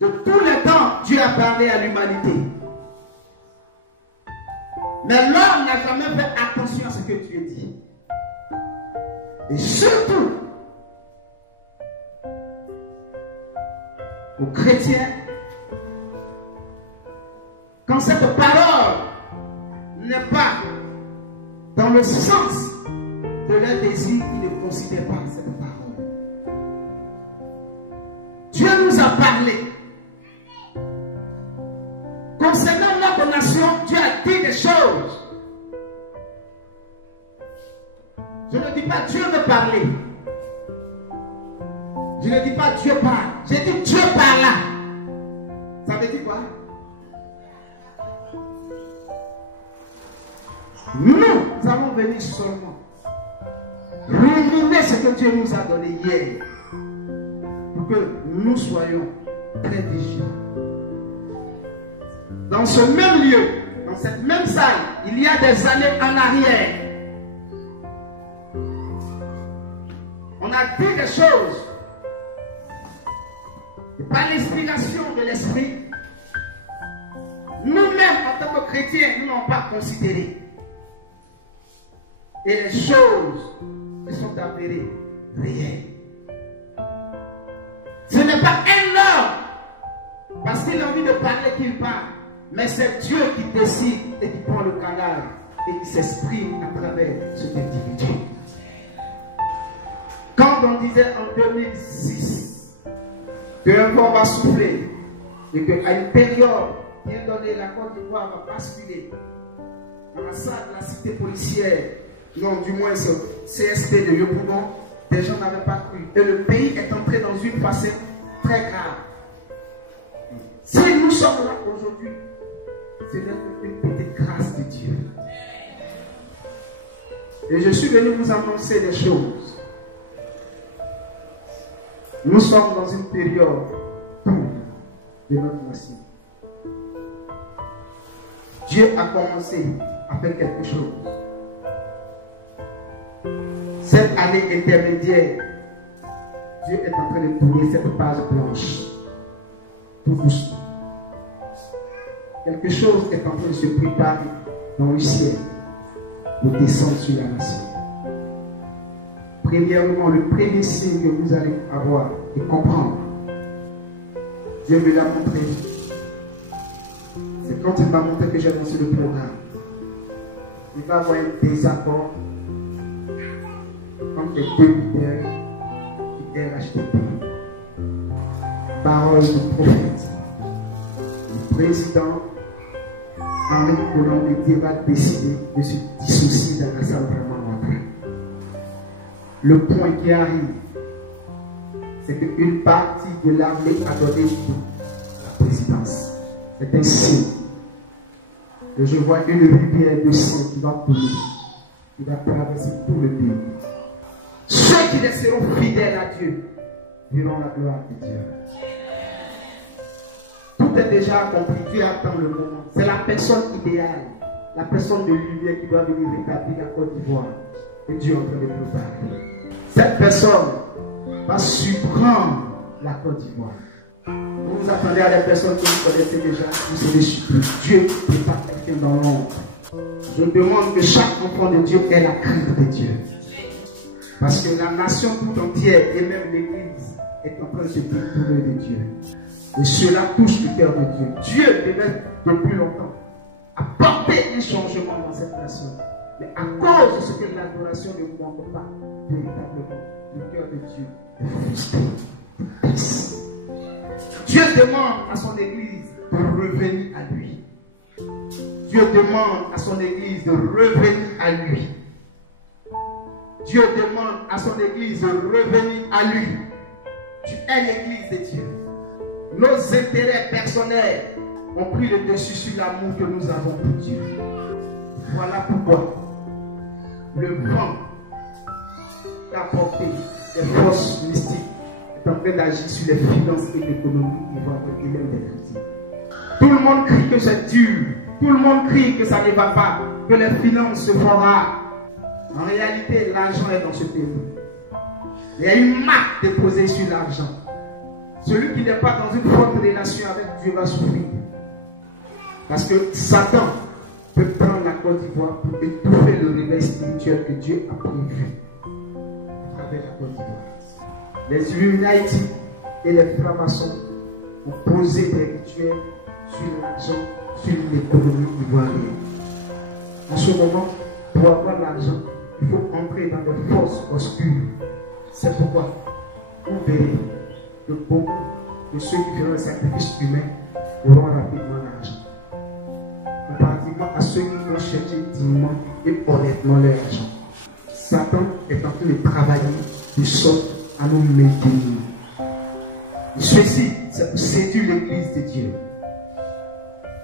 De tous les temps, Dieu a parlé à l'humanité. Mais l'homme n'a jamais fait attention à ce que Dieu dit. Et surtout, aux chrétiens, quand cette parole n'est pas dans le sens de leur désir, ils ne considèrent pas cette parole. Dieu nous a parlé. Concernant notre nation, Dieu a dit des choses. Je ne dis pas Dieu veut parler. Je ne dis pas Dieu parle. J'ai dit Dieu parla. Ça veut dire quoi? Nous allons venir seulement ruminer ce que Dieu nous a donné hier pour que nous soyons très vigilants. Dans ce même lieu, dans cette même salle, il y a des années en arrière, on a dit des choses et par l'inspiration de l'esprit, nous-mêmes en tant que chrétiens, nous n'avons pas considéré. Et les choses qui sont avérées réelles. Ce n'est pas un homme, parce qu'il a envie de parler qu'il parle, mais c'est Dieu qui décide et qui prend le canal et qui s'exprime à travers cet individu. Quand on disait en 2006 qu'un vent va souffler et qu'à une période bien donnée, la Côte d'Ivoire va basculer dans la salle de la cité policière, non, du moins ce CSP de Yopougon, des gens n'avaient pas cru. Et le pays est entré dans une facette très grave. Si nous sommes là aujourd'hui, c'est une petite grâce de Dieu. Et je suis venu vous annoncer des choses. Nous sommes dans une période de notre nation. Dieu a commencé à faire quelque chose. Cette année intermédiaire, Dieu est en train de tourner cette page blanche. Tout doucement. Quelque chose est en train de se préparer dans le ciel pour descendre sur la nation. Premièrement, le premier signe que vous allez avoir et comprendre, Dieu me l'a montré. C'est quand il m'a montré que j'ai lancé le programme. Il va y avoir un désaccord entre les deux leaders qui RHDP. Parole du prophète. Le président Henri Colombe va décider de se dissocier dans la salle vraiment rentrée. Le point qui arrive, c'est qu'une partie de l'armée a donné la présidence. C'est un signe que je vois une rivière de sang qui va couler, qui va traverser tout le pays. Ceux qui resteront fidèles à Dieu verront la gloire de Dieu. Tout est déjà accompli. Dieu attend le moment. C'est la personne idéale, la personne de lumière qui doit venir rétablir la Côte d'Ivoire. Et Dieu est en train de préparer. Cette personne va surprendre la Côte d'Ivoire. Vous vous attendez à des personnes que vous connaissez déjà, vous serez surpris. Dieu prépare quelqu'un dans l'ombre. Je demande que chaque enfant de Dieu ait la crainte de Dieu. Parce que la nation tout entière et même l'Église est en train de se détourner de Dieu. Et cela touche le cœur de Dieu. Dieu devait depuis longtemps apporter un changement dans cette nation. Mais à cause de ce que l'adoration ne vous montre pas, véritablement, le cœur de Dieu est frustré. Dieu demande à son Église de revenir à lui. Dieu demande à son Église de revenir à lui. Dieu demande à son Église de revenir à lui. Tu es l'Église de Dieu. Nos intérêts personnels ont pris le dessus sur l'amour que nous avons pour Dieu. Voilà pourquoi le vent qu'a porté des forces mystiques est en train d'agir sur les finances et l'économie et même des critiques. Tout le monde crie que c'est dur. Tout le monde crie que ça ne va pas, que les finances se font rares. En réalité, l'argent est dans ce pays. Il y a une marque déposée sur l'argent. Celui qui n'est pas dans une forte relation avec Dieu va souffrir. Parce que Satan peut prendre la Côte d'Ivoire pour étouffer le réveil spirituel que Dieu a prévu à travers la Côte d'Ivoire. Les Illuminati et les francs-maçons ont posé des rituels sur l'argent, sur l'économie ivoirienne. En ce moment, pour avoir l'argent, il faut entrer dans des forces obscures. C'est pourquoi vous verrez que beaucoup de ceux qui feront le sacrifice humain auront rapidement l'argent. Comparativement à ceux qui vont chercher dignement et honnêtement leur argent. Satan est en train de travailler de sorte à nous maintenir. Ceci, c'est pour séduire l'église de Dieu.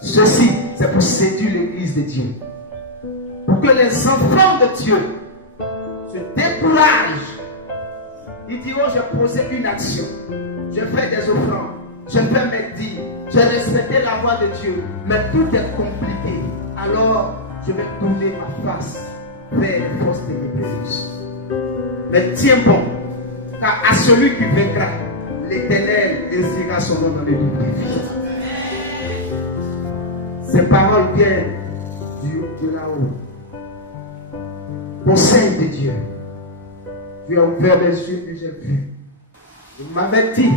Ceci, c'est pour séduire l'église de Dieu. Pour que les enfants de Dieu se découragent. Ils diront, j'ai posé une action, je fais des offrandes, je fais mes dîmes, j'ai respecté la voix de Dieu, mais tout est compliqué. Alors, je vais tourner ma face vers les forces ténébreuses. Mais tiens bon, car à celui qui vaincra, l'Éternel inscrira son nom dans le livre de vie. Ces paroles viennent de là-haut. Conseil de Dieu. Dieu a ouvert les yeux et j'ai vu. Il m'avait dit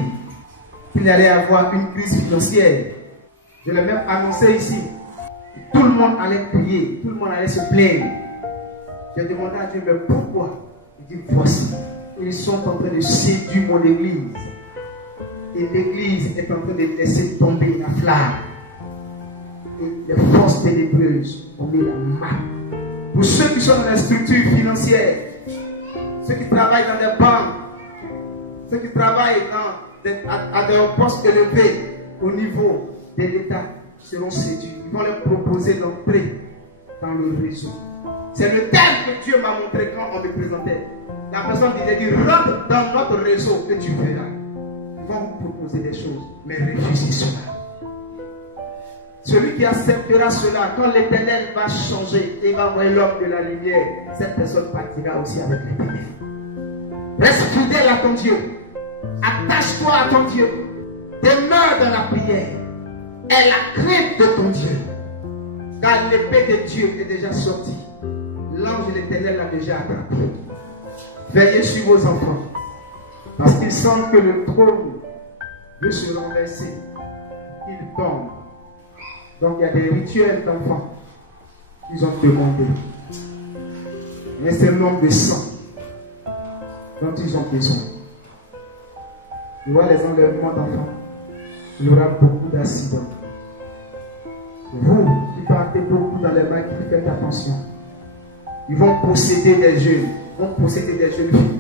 qu'il allait y avoir une crise financière. Je l'ai même annoncé ici. Tout le monde allait crier, tout le monde allait se plaindre. J'ai demandé à Dieu, mais pourquoi? Il dit, voici, ils sont en train de séduire mon église. Et l'église est en train de laisser tomber la flamme. Et les forces ténébreuses ont mis la main. Pour ceux qui sont dans les structures financières, ceux qui travaillent dans les banques, ceux qui travaillent à des postes élevés au niveau de l'État seront séduits. Ils vont leur proposer d'entrer dans le réseau. C'est le thème que Dieu m'a montré quand on me présentait. La personne disait, rentre dans notre réseau et tu verras. Ils vont vous proposer des choses, mais refusez cela. Celui qui acceptera cela, quand l'Éternel va changer et va envoyer l'homme de la lumière, cette personne partira aussi avec l'Éternel. Reste fidèle à ton Dieu. Attache-toi à ton Dieu. Demeure dans la prière. Aie la crainte de ton Dieu. Car l'épée de Dieu est déjà sortie. L'ange de l'Éternel l'a déjà attrapé. Veillez sur vos enfants. Parce qu'ils sentent que le trône veut se renverser. Ils tombent. Donc il y a des rituels d'enfants qu'ils ont demandé. Mais c'est le nombre de sang dont ils ont besoin. Tu vois les enlèvements d'enfants, il y aura beaucoup d'accidents. Vous qui partez beaucoup dans les mains, qui faites attention, ils vont posséder des jeunes, ils vont posséder des jeunes filles.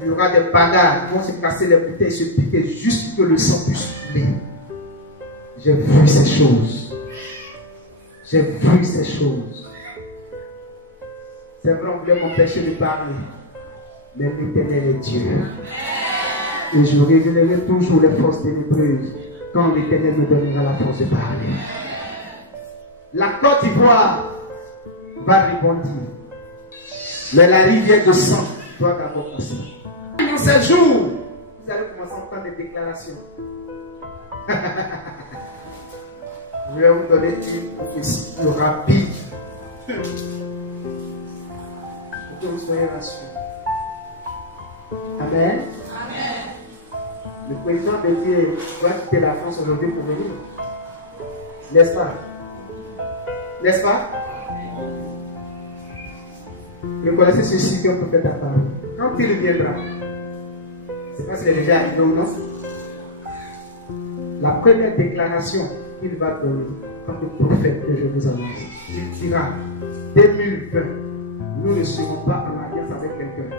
Il y aura des bagarres, ils vont se casser les bouteilles, se piquer juste pour que le sang puisse couler. J'ai vu ces choses. J'ai vu ces choses. C'est vrai, on voulait m'empêcher de parler. Mais l'Éternel est Dieu. Et je révélerai toujours les forces ténébreuses quand l'Éternel me donnera la force de parler. La Côte d'Ivoire va rebondir. Mais la rivière de sang doit d'abord passer. Dans ces jours, vous allez commencer à prendre des déclarations. Je vais vous donner une prophétie rapide. Pour que vous soyez rassurés. Amen. Amen. Le président de Dieu doit quitter la France aujourd'hui pour venir. N'est-ce pas? N'est-ce pas? Vous connaissez ceci qu'on peut faire parler. Quand il viendra, c'est parce qu'il est déjà arrivé ou non? La première déclaration qu'il va donner comme le prophète que je vous annonce, il dira 2020, nous ne serons pas en alliance avec quelqu'un.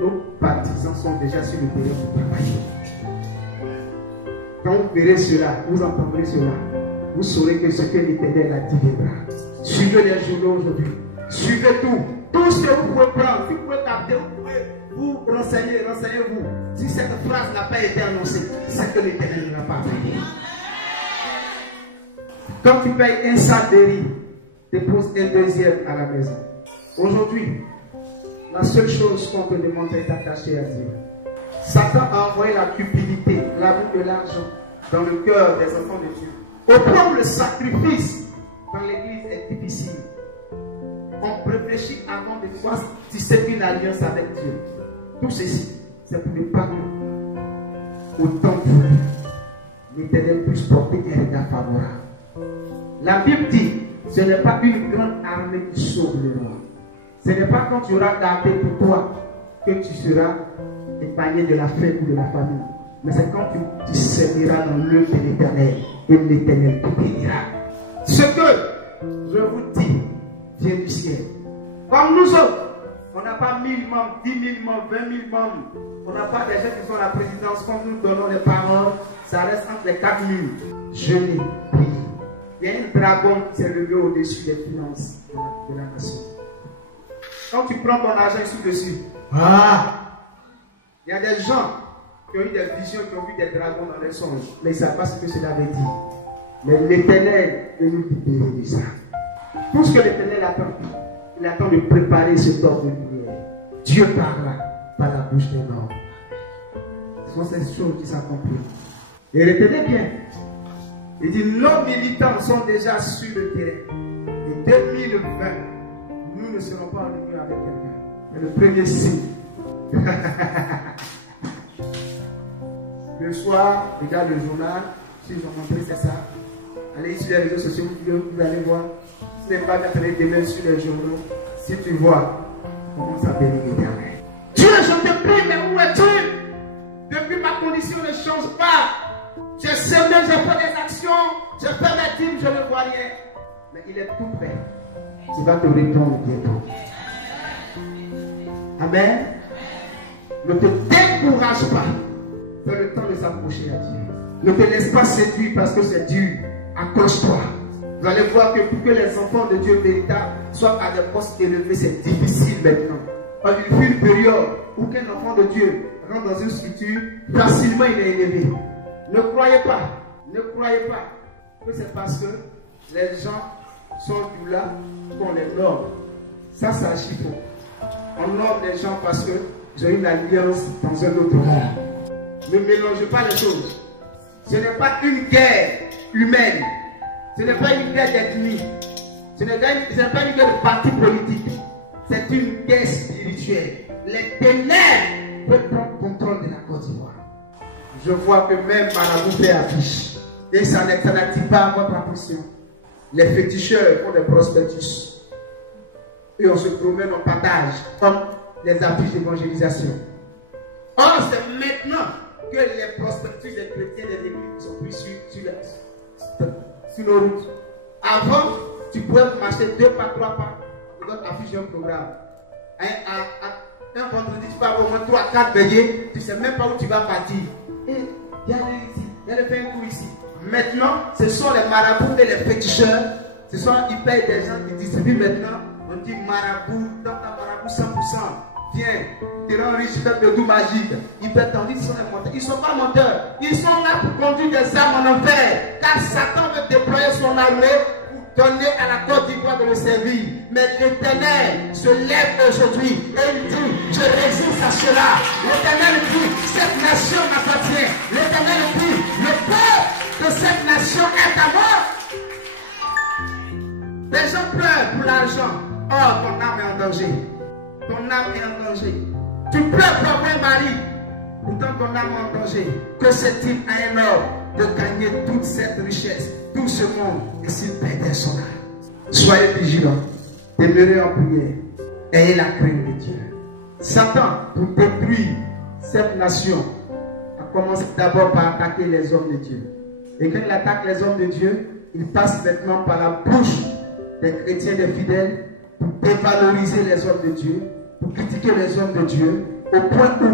Nos partisans sont déjà sur le terrain pour travailler. Quand vous verrez cela, vous entendrez cela, vous saurez que ce que l'Éternel a dit viendra. Suivez les journaux aujourd'hui. Suivez tout. Tout ce que vous pouvez prendre, si vous pouvez capter, vous pouvez vous renseigner, renseignez-vous. Si cette phrase n'a pas été annoncée, c'est que l'Éternel n'a pas fait. Quand tu payes un sac de riz, dépose un deuxième à la maison. Aujourd'hui, la seule chose qu'on te demande est d'attacher à Dieu. Satan a envoyé la cupidité, l'amour de l'argent dans le cœur des enfants de Dieu. Au point où le sacrifice dans l'église est difficile. On réfléchit avant de voir si c'est une alliance avec Dieu. Tout ceci, c'est pour ne pas que, au temps voulu, l'Éternel puisse porter un regard favorable. La Bible dit, ce n'est pas une grande armée qui sauve le roi. Ce n'est pas quand tu auras gardé pour toi que tu seras épargné de la faim ou de la famine. Mais c'est quand tu serviras dans l'œuvre de l'Éternel et l'Éternel te bénira. Ce que je vous dis vient du ciel. Comme nous autres, on n'a pas 1000 membres, 10 000 membres, 20 000 membres. On n'a pas des gens qui sont à la présidence. Quand nous donnons les paroles, ça reste entre les 4 000. Je l'ai prié. Il y a un dragon qui s'est levé au-dessus des finances de la nation. Quand tu prends ton argent ici dessus, il y a des gens qui ont eu des visions, qui ont vu des dragons dans les songes, mais ils ne savent pas ce que cela veut dire. Mais l'Éternel veut nous libérer de ça. Tout ce que l'Éternel attend, il attend de préparer ce temps de lumière. Dieu parlera par la bouche des hommes. Ce sont ces choses qui s'accomplissent. Et retenez bien, il dit, nos militants sont déjà sur le terrain. Et 2020, nous ne serons pas en union avec quelqu'un. C'est le premier signe. Le soir, regarde le journal, si j'en montré, c'est ça. Allez sur les réseaux sociaux, vous allez voir. Ce n'est pas d'être demain sur les journaux. Si tu vois, commence à bénir l'Éternel. Dieu, je te prie, mais où es-tu? Depuis ma condition ne change pas. J'ai semé, j'ai fait des actions, j'ai fait mes dîmes, je ne vois rien. Mais il est tout prêt. Il va te répondre bientôt. Amen. Ne te décourage pas. C'est le temps de s'approcher à Dieu. Ne te laisse pas séduire parce que c'est dur. Accroche-toi. Vous allez voir que pour que les enfants de Dieu véritables soient à des postes élevés, c'est difficile maintenant. Il fut une période où qu'un enfant de Dieu rentre dans une structure, facilement il est élevé. Ne croyez pas que c'est parce que les gens sont plus là qu'on les nomme. Ça agit faux. On nomme les gens parce qu'ils ont une alliance dans un autre monde. Ne mélangez pas les choses. Ce n'est pas une guerre humaine. Ce n'est pas une guerre d'ethnie. Ce n'est pas une guerre de parti politique. C'est une guerre spirituelle. Les ténèbres peuvent prendre contrôle de la Côte d'Ivoire. Je vois que même Marabout fait affiche. Et ça n'attire pas votre attention. Les féticheurs font des prospectus. Et on se promène, on partage comme les affiches d'évangélisation. Or, c'est maintenant que les prospectus des chrétiens des églises sont pris sur nos routes. Avant, tu pouvais marcher 2 pas, 3 pas, pour d'autres afficher un programme. Un vendredi, tu vas au moins 3, 4 veillées, tu ne sais même pas où tu vas partir. Et il y a ici, il y a le faire un coup ici. Maintenant, ce sont les marabouts et les féticheurs. Ce sont ils payent des gens qui distribuent maintenant. On dit marabout, dans ta marabout 100%. Viens, tu rends riche, fais le tout magique. Ils prétendent qu'ils sont des menteurs. Ils ne sont pas menteurs. Ils sont là pour conduire des âmes en enfer. Car Satan veut déployer son armée pour donner à la Côte d'Ivoire de le servir. Mais l'Éternel se lève aujourd'hui et il dit, je résiste à cela. L'Éternel dit, cette nation m'appartient. L'Éternel dit, le peuple de cette nation est à moi. Les gens pleurent pour l'argent. Oh, ton âme est en danger. Ton âme est en danger. Tu pleures pour avoir un mari. Pourtant ton âme est en danger. Que c'est-il à un homme de gagner toute cette richesse, tout ce monde, et s'il perdait son âme? Soyez vigilants. Demeurez en prière. Ayez la crainte de Dieu. Satan, pour détruire cette nation, a commencé d'abord par attaquer les hommes de Dieu. Et quand il attaque les hommes de Dieu, il passe maintenant par la bouche des chrétiens, des fidèles, pour dévaloriser les hommes de Dieu, pour critiquer les hommes de Dieu, au point où,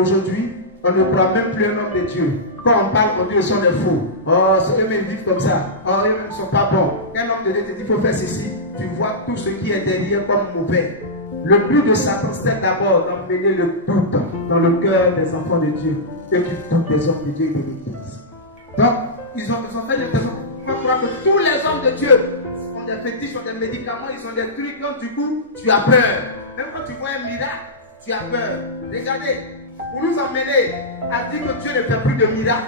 aujourd'hui, on ne croit même plus un homme de Dieu. Quand on parle, on dit qu'ils sont des faux. Oh, eux-mêmes vivent comme ça. Oh, eux-mêmes ne sont pas bons. Quand un homme de Dieu te dit qu'il faut faire ceci, tu vois tout ce qui est derrière comme mauvais. Le but de Satan, c'est d'abord d'emmener le doute dans le cœur des enfants de Dieu et qui doutent des hommes de Dieu et de l'Église. Donc, ils ont fait l'impression qu'on croit que tous les hommes de Dieu ont des fétiches, ont des médicaments, ils ont des trucs, donc du coup, tu as peur. Même quand tu vois un miracle, tu as peur. Regardez, pour nous emmener à dire que Dieu ne fait plus de miracles,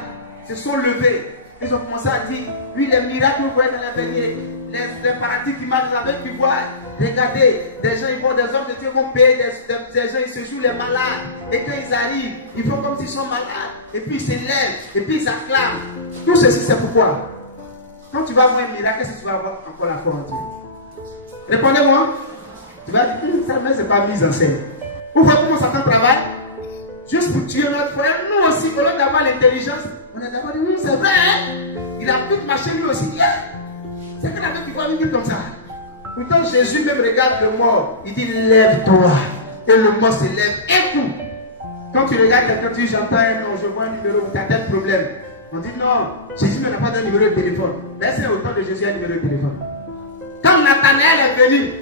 se sont levés. Ils ont commencé à dire, oui, les miracles que vous voyez dans l'avenir, les paralytiques qui marchent avec qui voient, regardez, des gens, ils vont, des hommes de Dieu vont payer, des gens, ils se jouent les malades. Et quand ils arrivent, ils font comme s'ils sont malades. Et puis ils s'élèvent, et puis ils acclament. Tout ceci, c'est pourquoi. Quand tu vas voir un miracle, qu'est-ce que tu vas avoir encore la foi en Dieu? Répondez-moi. Tu vas dire, ça, mais c'est pas mise en scène. Vous voyez comment Satan travaille? Juste pour tuer notre frère. Nous aussi, au lieu d'avoir l'intelligence, on a d'abord dit, oui, c'est vrai, hein? Il a tout marché lui aussi. Yeah. C'est que la vie qui va venir comme ça. Pourtant, Jésus même regarde le mort. Il dit, lève-toi. Et le mort se lève. Et tout. Quand tu regardes quelqu'un, tu dis, j'entends un nom, je vois un numéro, tu as tel problème. On dit, non, Jésus n'a pas de numéro de téléphone. Mais c'est au temps de Jésus un numéro de téléphone. Quand Nathanaël est venu,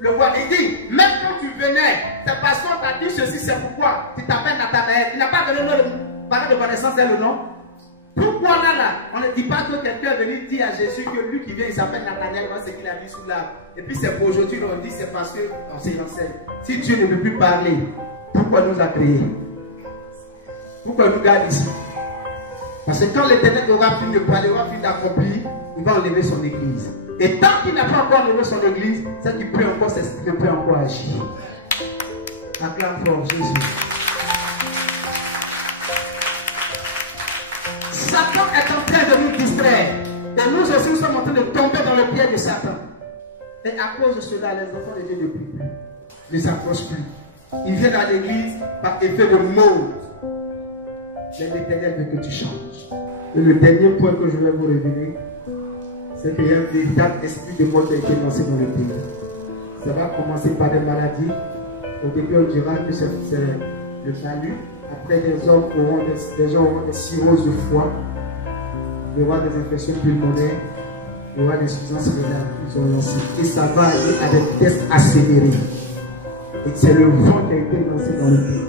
le roi, il dit, même quand tu venais, c'est parce qu'on t'a dit ceci, c'est pourquoi tu t'appelles Nathanaël. Il n'a pas donné le parole de connaissance, c'est le nom. Pourquoi là, on ne dit pas que quelqu'un est venu dire à Jésus que lui qui vient, il s'appelle Nathanaël, voilà ce qu'il a dit sous l'arbre. Et puis c'est pour aujourd'hui, on dit c'est parce qu'on s'y enseigne. Si Dieu ne veut plus parler, pourquoi nous a créés? Pourquoi nous garde ici? Parce que quand l'Éternel aura fini de parler, aura fini d'accomplir, il va enlever son église. Et tant qu'il n'a pas encore enlevé son église, c'est qu'il peut encore s'exprimer, peut encore agir. Acclame fort Jésus. Satan est en train de nous distraire. Et nous aussi, nous sommes en train de tomber dans le piège de Satan. Et à cause de cela, les enfants de Dieu ne prient plus. Ne s'approchent plus. Ils viennent à l'église par effet de mode. Mais l'Éternel veut que tu changes. Et le dernier point que je vais vous révéler, c'est qu'il y a un véritable esprit de mort qui a été lancé dans le pays. Ça va commencer par des maladies. Au début, on dira que c'est le salut. Après, des gens auront des cirrhoses de foie. Il y aura des infections pulmonaires. Il y aura des suffisances rénales qui sont lancées. Et ça va aller à des tests accélérés. Et c'est le vent qui a été lancé dans le pays.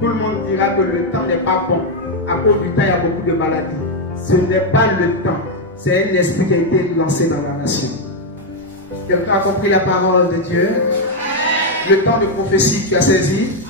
Tout le monde dira que le temps n'est pas bon. À cause du temps, il y a beaucoup de maladies. Ce n'est pas le temps. C'est un esprit qui a été lancé dans la nation. Quelqu'un a compris la parole de Dieu? Le temps de prophétie, tu as saisi?